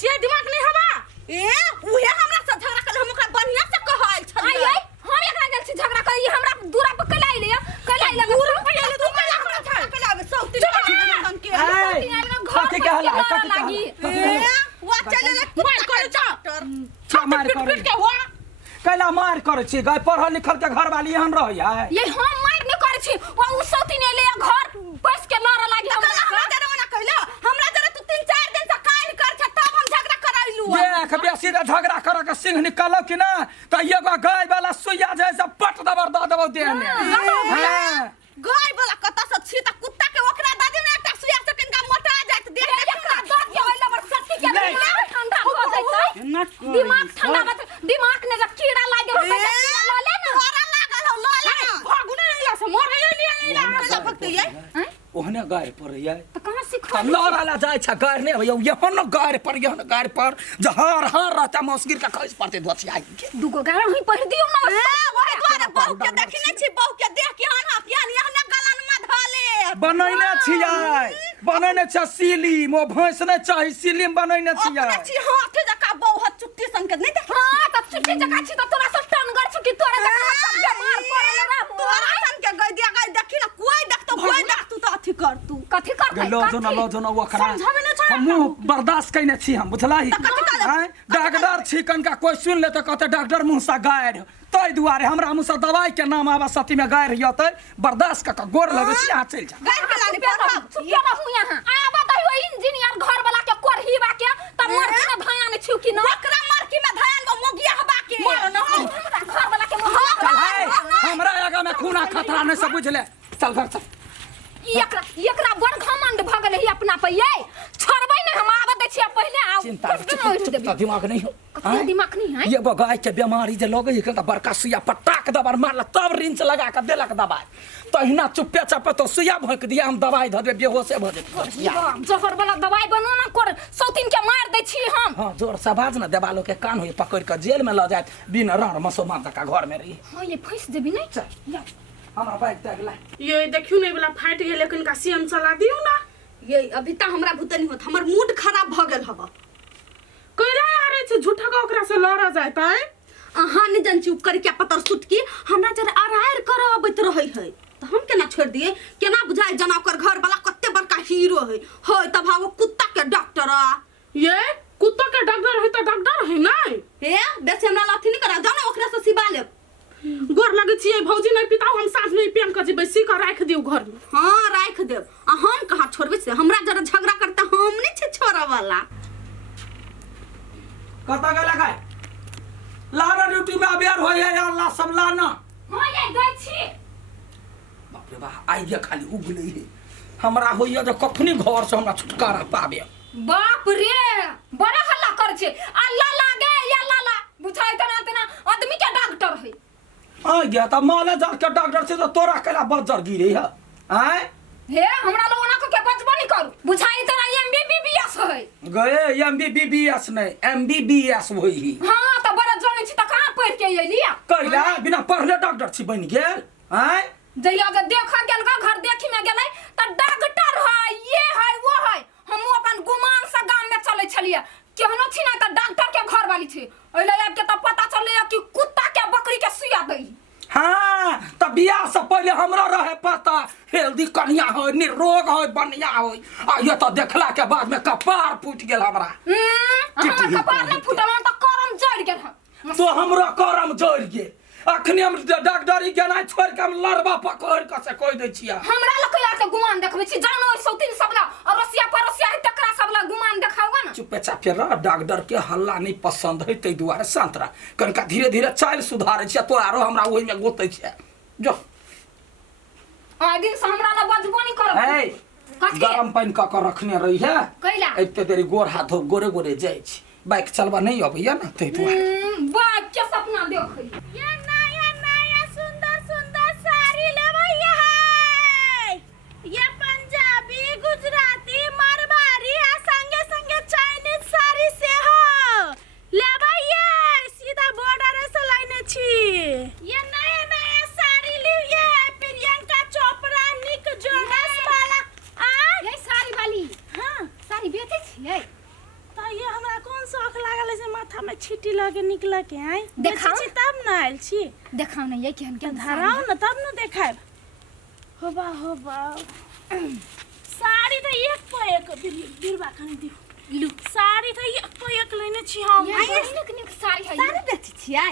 छियै दिमाग नहीं हवा ए उहे हमरा से झगड़ा कर हम ओकरा बढ़िया से कहल छलियै आई हम एकरा गेल छी झगड़ा करी हमरा दूरा पर कलाई ले दूर पे ले तू कला हमरा था कला सौती हम के घर के हला लागी वा चले ले मार करे डॉक्टर मार करे के हुआ कैला मार करे छी गाय पढ़ल लिखल के घर वाली हम रहै ये हम मार नहीं करे छी वो उ सौती ने ले घर बस के लड़ लागी हमरा जरा ना कहला हमरा जरा तू 3-4 दिन से काल कर छ तब हम झगड़ा कराइलु देख बेसी झगड़ा कर के सिंह निकालो कि ना त एगो गाय वाला सुइया जैसे पट दबर द देबो देह में हां गाय वाला कता से छी त कुत्ता के ओकरा द दे ना एकटा सुइया से किनका मोटा जात देख एकरा द के ओइला बर सत्ती के ठंडा हो जाय दिमाग ठंडा मत दिमाग ने जब कीड़ा लागे हो त ल ले ना तोरा लागल हो ल ले फागुने इला से मर गइली इला कला फकतियै ओहने गाय पर है त कहां सिखा लड़ाला जाय छ गाय ने यहन गाय पर जहर हर रहता मौसगिर का खइस पड़ते धोछिया दुगो गाय ही पढ़ दियो ना वही द्वारे बहु के देखने छी बहु के देख के हां पियान यहने गलन में धले बनैने छियै बनैने छ सीलिम ओ भैंस ने चाहि सीलिम बनैने छियै अपने छी हाथ जका बहु हत चुट्टी संग नहीं देख हां त चुट्टी जका छी त तोरा सब टनगर छुकी तोरा जका सब बीमार पड़ल रह तोरा सन के गई दिया गई देखी ना कोई देख तो कोई देख तू त अथी कर तू कथि कर लो जो ना वखरा समझावे न छै हम बर्दाश्त कइने छी हम बुझलाही हैं डॉक्टर छी कनका कोई सुन ले त कहते डॉक्टर मुंह से गायर तै दुआरे हमरा मुंह से दवाई के नाम आवा सती में गायर हियते बर्दाश्त क गोर लगे छी आ चल जा गाय के लानी पर चुप रहू यहां आबा त हो इंजीनियर घर वाला के कोरहीबा के त मरकी में धायान छिउ कि न ओकरा मरकी में धायान गो मोगिया हबा के हमरा घर वाला के चल है हमरा आगा में खूना खतरा नहीं सब बुझ ले चल घर चल एकरा बड़ घमंड भ गेलै अपना पे ये छोड़बै ने हम आबे दै छी पहिले आ चिंता दिमाग नहीं हो कते दिमाग नहीं है ये गाय के बीमारी जे लगे है त बड़का सुइया पटाक दबार मारला तब रिंच लगा के देलक दवाई तहिना चुप्पे चापे तो सुइया भोंक दिया हम दवाई ध दे बेहोश भ जेत जहर वाला दवाई बनो ना कर सौतीन के मार दै छी हम हां जोर से बाज ना देवालो के कान होय पकड़ के जेल में ल जात बिन रण मसो मार का घर में रही हां ये फंस देबी नहीं चल हमरा बाइक तक ला ये देखियो नहीं वाला फाट गेल लेकिन का सीएम चला दियो ना ये अभी त हमरा भूतनी होत हमर मूड खराब भ गेल हबा कइरा आरे छ झूठा का ओकरा से लड़ा जाय त अहां ने जन चुप कर के पतर सुत की हमरा जरा अरायर करबैत रहै है त हम केना छोड़ दिए केना बुझाय जना ओकर घर वाला कत्ते बड़का हीरो है होय त भाव कुत्ता के डॉक्टर ये कुत्ता के डॉक्टर है त डॉक्टर है नहीं हे बेसी हमरा लाथी नहीं करा जाना ओकरा से सिबा ले गोर लगे छिए भौजी नहीं पिताओ हम साथ में पेन कर जेबै सी का राख दियो घर में हां राख देब आ हम कहां छोड़बै से हमरा जरा झगड़ा करता हम नहीं छ छोरा वाला कता गेला गाय लाना ड्यूटी में अबेर होय है अल्लाह सब लाना हां ये गई छी बाप रे बा आइडिया खाली उगले है हमरा होय जे कखनी घर से हमरा छुटकारा पाबे बाप रे बड़ा हल्ला कर छे अल्लाह लागे या लाला बुझाई तना तना आदमी के डॉक्टर है आ गया त माला जार के डॉक्टर से तो तोरा केला बजर गिरे है हैं हे हमरा लोना के बचबो नहीं करू बुझाई तना एमबीबीएस है गए एमबीबीएस नहीं एमबीबीएस होई ही हां त बड़ा जाने छी त कहां पढ़ के एलिया कइला बिना पढ़ले डॉक्टर छी बन गेल हैं जइया के देखा गेल घर देखी में गेलै त डॉक्टर है ये है वो है हम अपन गुमान से गांव में चले छलिए केहनो छी ना त डॉक्टर के घर वाली छी ओइला अब के त पता चलले कि कुत्ता के बकरी के सुइया दई हां त बियाह से पहले हमरा रहे पता हेल्दी कन्या हो निरोग हो बढ़िया हो आ ये त देखला के बाद में कपार फूट गेल हमरा हमर कपार नहीं फूटल त करम जड़ गेल हम तो हमरा करम जड़ गेल अखनी हम डॉक्टरी के ना छोड़ के हम लड़बा पकड़ के से कोई दै छिया हमरा लकया के गुमान देखबै छी जानो सौतीन सबला और रसिया परसिया टकरा सबला गुमान देखाओगा ना चुपे चापे रह डॉक्टर के हल्ला नहीं पसंद है तै दुआरे संतरा कनका धीरे धीरे चाल सुधारे छिया तो आरो हमरा ओहि में गोतै छै जो आ दिन से हमरा ला बजबो नहीं करब ए गरम पानी का कर रखने रही है कैला एते तेरी गोर हाथ गोरे गोरे जाय छी बाइक चलबा नहीं अबैया ना तै दुआरे बाप के सपना देखै ये नया सुंदर सुंदर साड़ी लेबैया है ये पंजाबी गुजराती मारवाड़ी आ संगे संगे चाइनीज साड़ी से हो लेबैया सीधा बॉर्डर से लाइने छी ये नया साड़ी लिये प्रियंका चोपड़ा निक जोनस वाला आ ये साड़ी वाली हां साड़ी बेचै छियै त ये हमरा कोन कौन शौक लागल से माथा में छीटी लगे निकल के आई देखाओ। छी तब ना आइल छी देखाओ ना ये केहन केहन धराओ ना तब ना देखाब होबा साड़ी तो एक पे एक बिरबा खन दियो लू साड़ी तो एक पे एक लेने छी हम ये निक साड़ी है साड़ी बेची छियै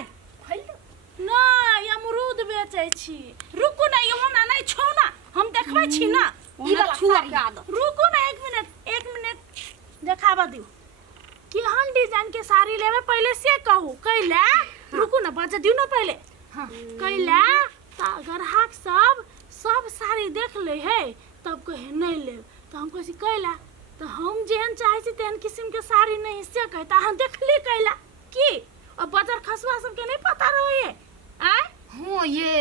ना ये अमरूद बेचै छी रुकू ना यो ना नहीं छौ ना हम देखबै छी ना ई वाला छुआ साड़ी। के आदत रुकू ना एक मिनट देखाबा दियो केहन डिजाइन के साड़ी लेवे पहले से कहू कैला रुकू ना बजा दियो ना पहले हां कैला ता ग्राहक सब साड़ी देख ले है तब कहे नहीं ले तो हम कहे कैला तो हम जेहन चाहे छी तेहन किस्म के साड़ी नहीं से कहता हम देख ली कैला की और बाजार खसवा सब के नहीं पता रहे है आय हो ये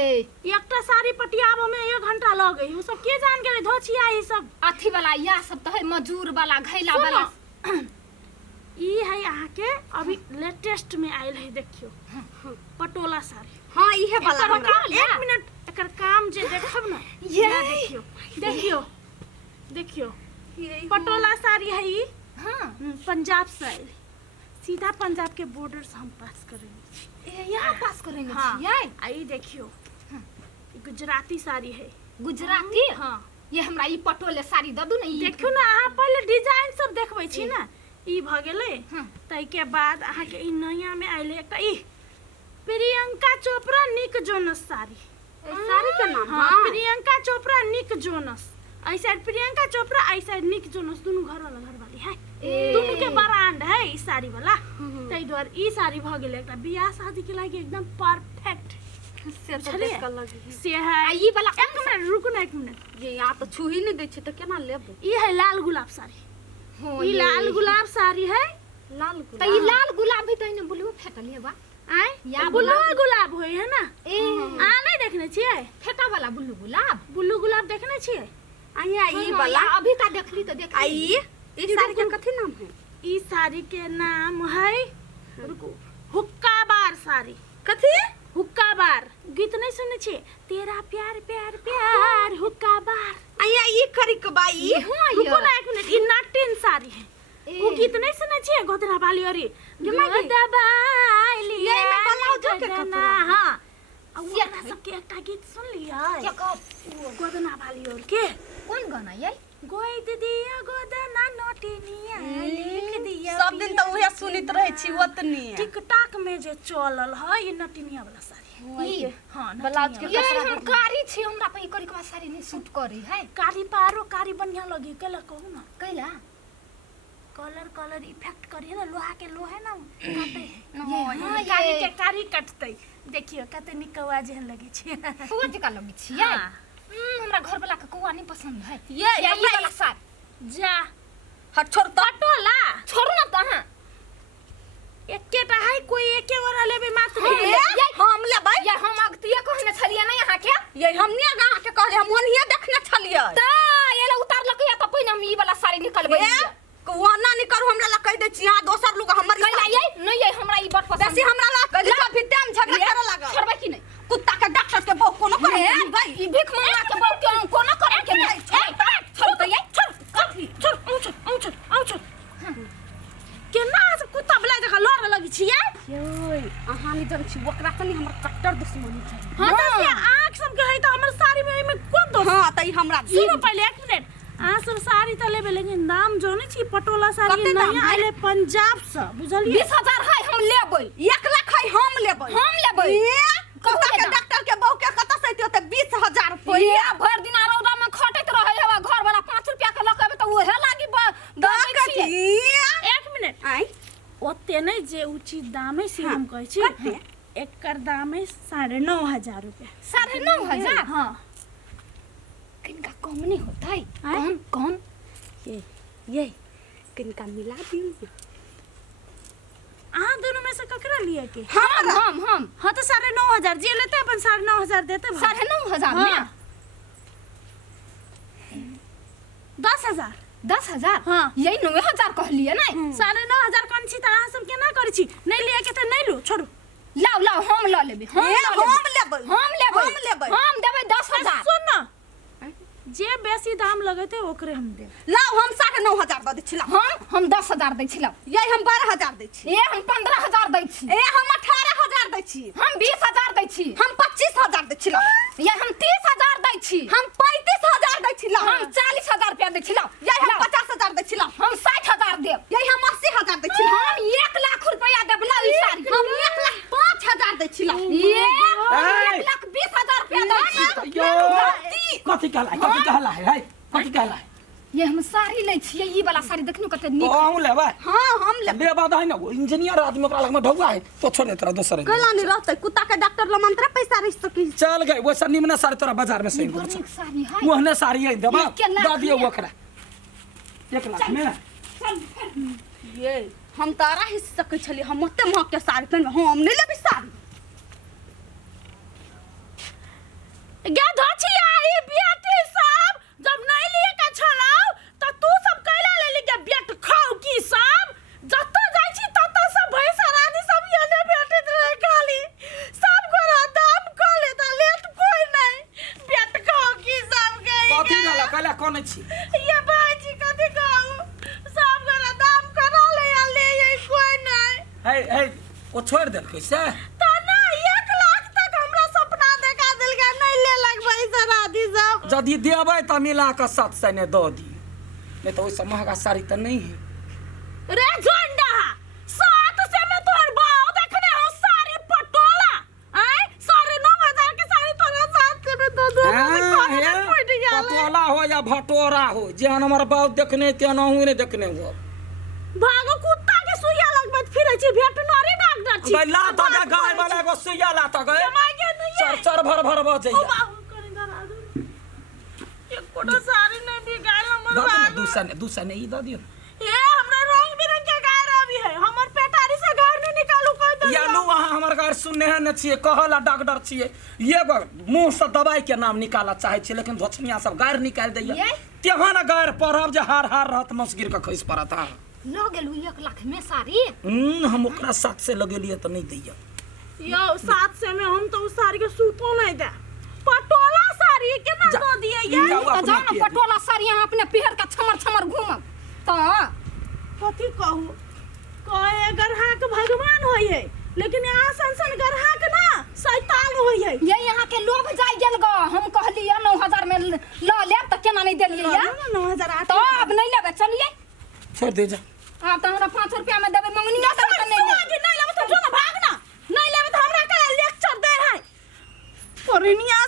एकटा साड़ी पटियाब में 1 घंटा लगे उ सब के जान के धोछिया ई सब अथी वाला या सब तो है मजूर वाला घैला वाला ई है यहाँ के अभी लेटेस्ट में आयल है देखियो पटोला साड़ी हां इहे वाला एकर हमरा काम- एक मिनट एकर काम जे देखब ना ये ना देखियो पटोला साड़ी है ई हां पंजाब से आयल सीधा पंजाब के बॉर्डर से हम पास करेंगे यहाँ पास करेंगे हाँ छियै आई देखियो ई गुजराती साड़ी है गुजराती हाँ ये हमरा ई पटोले साड़ी द दू ना ई देखियो ना अहाँ पहले डिजाइन सब देखबै छी ना ई भ गेलै हाँ। तै के बाद अहाँ के ई नया में आइले एकटा ई प्रियंका चोपड़ा निक जोनस साड़ी साड़ी के नाम हाँ हां प्रियंका चोपड़ा निक जोनस आई साइड प्रियंका चोपड़ा आई साइड निक जोनस दोनों घर वाली है दोनों के ब्रांड है ई साड़ी वाला तै द्वार ई साड़ी भ गेलै एकटा बियाह शादी के लागि एकदम परफेक्ट से तो बुझलियै? देख के लगी से है आ ई वाला एक मिनट रुकू ना एक मिनट ये यहाँ तो छू ही नहीं दै छै तो केना लेब ई है लाल गुलाब साड़ी हो ई लाल गुलाब साड़ी है लाल त ई लाल गुलाब भी तइने ब्लू फेटल है बा आय या गुलाब गुलाब होय है ना ए आ नहीं देखने छियै फेटा वाला ब्लू गुलाब ब्लू गुलाब देखने छियै आइया ई वाला अभी का देखली तो देख आई ई साड़ी के कथी नाम है ई साड़ी के नाम है रुको हुक्का बार साड़ी कथी हुक्का बार गीत नहीं सुने छियै तेरा प्यार प्यार प्यार हुक्का बार आइया ई करी के बाई रुको ना एक मिनट ई नाटिन साड़ी है वो गीत नहीं सुने छियै गोदना वाली और गोदना वाली यही में ब्लाउज के कपड़ा। हां अब सबके एकटा गीत सुन लिया गोदना वाली और के कौन गाना ये गोई दिया गोदना नोटिनिया लिख दिया सब दिन तो उहे सुनित रहे छी ओतनी टिकटॉक में जे चलल है ये नटिनिया वाला साड़ी ई हां ब्लाउज के ये कपड़ा हम कारी छी हमरा पे ई करी के साड़ी नहीं सूट करी है कारी पारो कारी बढ़िया लगी केला कहू ना कैला कलर इफेक्ट करिए ना लोहा के लोहे ना काटे ये हाँ, कारी ये। के कारी कटतै देखियो कते निकवा जेहन लगे छै कौआ जका लगी छियै हाँ। हमरा घर वाला के कौआ नहीं पसंद है ये ये ई वाला साड़ी जा हट छोड़ तो पटोला छोड़ू ना तहां एकेटा है कोई एके वाला लेबे मात्र हम लेबै ये हम अगतिया कहने छलिए ना यहाँ के ये हमनी गां के कहले हम ओनहिए देखने छलिए त ये ला उतार लगे त पहिने हम ई वाला साड़ी निकलबै कोना नहीं करू हमरा ला कह दे छी यहां दोसर लोग हमर कैला ये नहीं ये हमरा ई बड़ पसंद बेसी हमरा ला कह दे भी टाइम झगड़ा करे लगा छोड़बै कि नहीं कुत्ता के डॉक्टर के बहु कोनो करे गई ई भीख मांगा के बहु के कोनो करे के नहीं छोड़ तो ये छोड़ कथी चल औच केना से कुत्ता बला जका लड़ लगी छियै योय अहाँ नहीं जन छी ओकरा तनी हमर कट्टर दुश्मनी छै हां त से आंख सब के है त हमर साड़ी में कोन दोष हां तई हमरा सुनो पहले एक मिनट आ सब साड़ी त लेबे लेकिन दाम जाने छी पटोला साड़ी कते दाम नहीं है? आइले पंजाब से बुझलिए 20000 है हम लेबै 1 लाख है हम लेबै हम लेबै कुत्ता के डॉक्टर के बहु के कत से होते 20000 पहिले रुपया भर दिन रौदा में खटैत रहै हवा घर वाला 5 रुपया के लकबे त ओहे लागी दबै छी एक मिनट आई ओते नहीं जे उचित दाम है से हम कहै छी कते? एकर दाम है 9500 रुपया 9500 हां किनका कम नहीं होता है आय? कौन ये किनका मिला दियो अहाँ दोनों में से ककरा लिए के हम हाँ तो 9500 जे लेते अपन 9500 देते 9500 में 10,000 10,000 हाँ। यही 9000 कहलिए ना 9500 कौन छी त अहाँ सब केना करै छी नहीं लिए के त नहीं लो छोड़ू लाओ लाओ हम ल लेबे हम हम लेबै हम लेबै हम लेबै हम देबै 10,000 सुन न जे बेसी दाम लगते ओकरे हम दे। लाओ हम 9,500 दऽ दै छी लाओ। हम 10,000 दै छी। ये हम 12,000 दै छी। ए हम 15,000 दै छी। ए हम 18,000 दै छी। हम 20,000 दै छी। हम 25,000 दै छी लाओ। ये हम 30,000 दै छी। हम 35,000 दै छी लाओ। हम 40,000 रुपया दै छी। ये हम 50,000 दै छी लाओ। हम 60,000 देब। ये हम 80,000 दै छी लाओ। हम 1 लाख रुपया देब ला ई साड़ी। हम 1,05,000 दै छी लाओ। ये ए! 1,20,000 रुपया दै छी। यो कथी कहला है कथी कहला है ये हम साड़ी लै छियै ई वाला साड़ी देखनु कते तो नीक। हम लेबै हां हम ले लेबा दाई ना वो इंजीनियर आदमी ओकरा लग में ढौआ है तो छोड़ दे तोरा दोसर कला नहीं रहते कुत्ता के डॉक्टर ल मंत्र पैसा रह सकी। चल गए वो सन्नी में सारे तोरा बाजार में सही बड़ नीक साड़ी है। वो हने साड़ी है देबा एक लाख दा दियो में। ओकरा 1 लाख में ये हम तारा हिस्स सकै छली हम ओते महक के साड़ी पहन हम नहीं लेबी साड़ी। गे धोछिया ई बेटी सब जब नहीं लिए का छलाउ त तू सब कैला लेली के बेट खाऊ की सब जत्तो जाई छी तत्तो सब भैंस रानी सब येने बेटत रह खाली सब गोरा दाम क ले त लेत कोई नहीं बेट खाऊ की सब गई कथी ना कला कोन छी ये बाजी कथी कहू सब गोरा दाम करा ले या ले ये कोई नहीं है वो छोड़ दे कैसे त ना 1 लाख तक हमरा सपना देखा दिल के नहीं ले लग पैसा राधी सब यदि देबै त मिला के 700 ने दो दी नहीं तो वैसा महंगा साड़ी तो नहीं है रे झंडा 700 में तोर बाव देखने हो सारी पटोला आय 9,500 के साड़ी तोरा 700 में दो फट गया पटोला हो या भटोरा हो जेहन हमर बाप देखने तेन हूं ने देखने हो भागो कुत्ता के सुइया लगबत फिरै छी वेटनरी डॉक्टर छी बैला तो गाय वाला को सुइया ला तो गए मागे नहीं चर चर भर भर बजे ओ बाबू करी धरा दे एक कोटा साड़ी नहीं भी गाय हमर दो बाबू ना दूसरा ने ई दो दियो ये हमरा रंग बिरंग के गाय रवि है हमर पेटारी से घर नहीं निकालू कोई तो या नु वहां हमर घर सुनने न छिए कहला डॉक्टर छिए ये मुंह से दवाई के नाम निकाला चाहे छी लेकिन धोछनिया सब गायर निकाल दैया तेहन गायर परब जे हार रहत मसगिर के खइस परत हां ल गेलु 1 लाख में साड़ी। हम ओकरा 7 से लगेलिए त नहीं दैया यो 700 में हम तो उस साड़ी के सूतो नहीं दे पटोला साड़ी केना दो दिए ये जाओ त अपना जाओ ना किए पटोला साड़ी यहाँ अपने पहर के छमर घूमब त कथी कहू कहे ग्राहक भगवान होय है लेकिन यहाँ सन ग्राहक ना शैतान होय है ये यहाँ के लोभ जाय गेल ग हम कहलिए 9,000 में ल लेब त केना नहीं देलिए या 9,000 तो अब नहीं लेबे चलिए छोड़ दे जा अब त हमरा 5 रुपया में देबे मंगनी ना देबे त नहीं लेब। नहीं लेबे तो जो ना भाग ना नहीं लेबे तो हमरा का लेक्चर दे है परिनिया